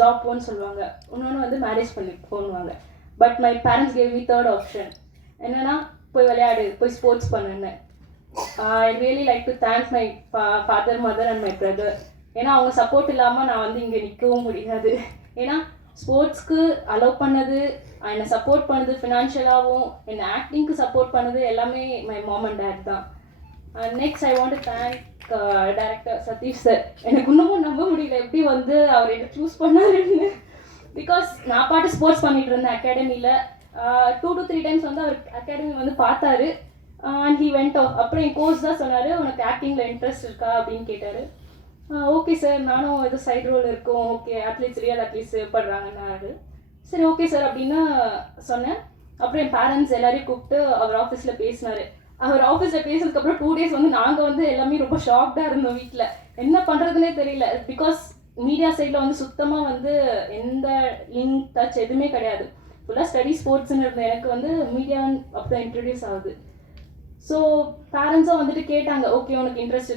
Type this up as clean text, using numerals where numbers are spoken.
Job போன்னு சொல்லுவாங்க, இன்னொன்று வந்து மேரேஜ் பண்ணி போன்னுவாங்க. But my parents gave me third option. என்னன்னா போய் விளையாடு, போய் ஸ்போர்ட்ஸ் பண்ணுன்னு. I really like to thank my father, mother and my brother. ஏன்னா அவங்க சப்போர்ட் இல்லாமல் நான் வந்து இங்கே நிற்கவும் முடியாது. ஏன்னா ஸ்போர்ட்ஸ்க்கு அலோவ் பண்ணது, என்னை சப்போர்ட் பண்ணது ஃபினான்ஷியலாகவும், என்னை ஆக்டிங்க்கு சப்போர்ட் பண்ணது எல்லாமே மை மாம் அண்ட் டேட் தான். Next I want to thank director Satish sir. எனக்கு இன்னமும் நம்ப முடியல எப்படி வந்து அவர் என்ன சூஸ் பண்ணாருன்னு. பிகாஸ் நான் பாட்டு ஸ்போர்ட்ஸ் பண்ணிட்டு இருந்தேன் அகாடமியில். 2 to 3 டைம்ஸ் வந்து அவர் அகாடமி வந்து பார்த்தாரு. And he went off. அப்புறம் என் கோச் தான் சொன்னார், உனக்கு ஆக்டிங்கில் இன்ட்ரெஸ்ட் இருக்கா அப்படின்னு கேட்டார். ஓகே சார், நானும் ஏதோ சைடு ரோல் இருக்கும், ஓகே அட்லீஸ்ட் ரியல் அட்லீஸ்ட் படுறாங்கன்னாரு. சரி ஓகே சார் அப்படின்னு சொன்னேன். அப்புறம் என் பேரண்ட்ஸ் எல்லாரையும் கூப்பிட்டு அவர் ஆஃபீஸில் பேசினார். அவர் ஆஃபீஸில் பேசுறதுக்கப்புறம் 2 days வந்து நாங்கள் வந்து எல்லாமே ரொம்ப ஷாக்டாக இருந்தோம் வீட்டில். என்ன பண்ணுறதுனே தெரியல. பிகாஸ் மீடியா சைடில் வந்து சுத்தமாக வந்து எந்த லிங்க் டச் எதுவுமே கிடையாது. ஃபுல்லாக ஸ்டடி ஸ்போர்ட்ஸ்ன்னு இருந்த எனக்கு வந்து மீடியா அப்போ தான் இன்ட்ரடியூஸ் ஆகுது. ஸோ பேரண்ட்ஸும் வந்துட்டு கேட்டாங்க, ஓகே உனக்கு இன்ட்ரெஸ்ட் இருக்கு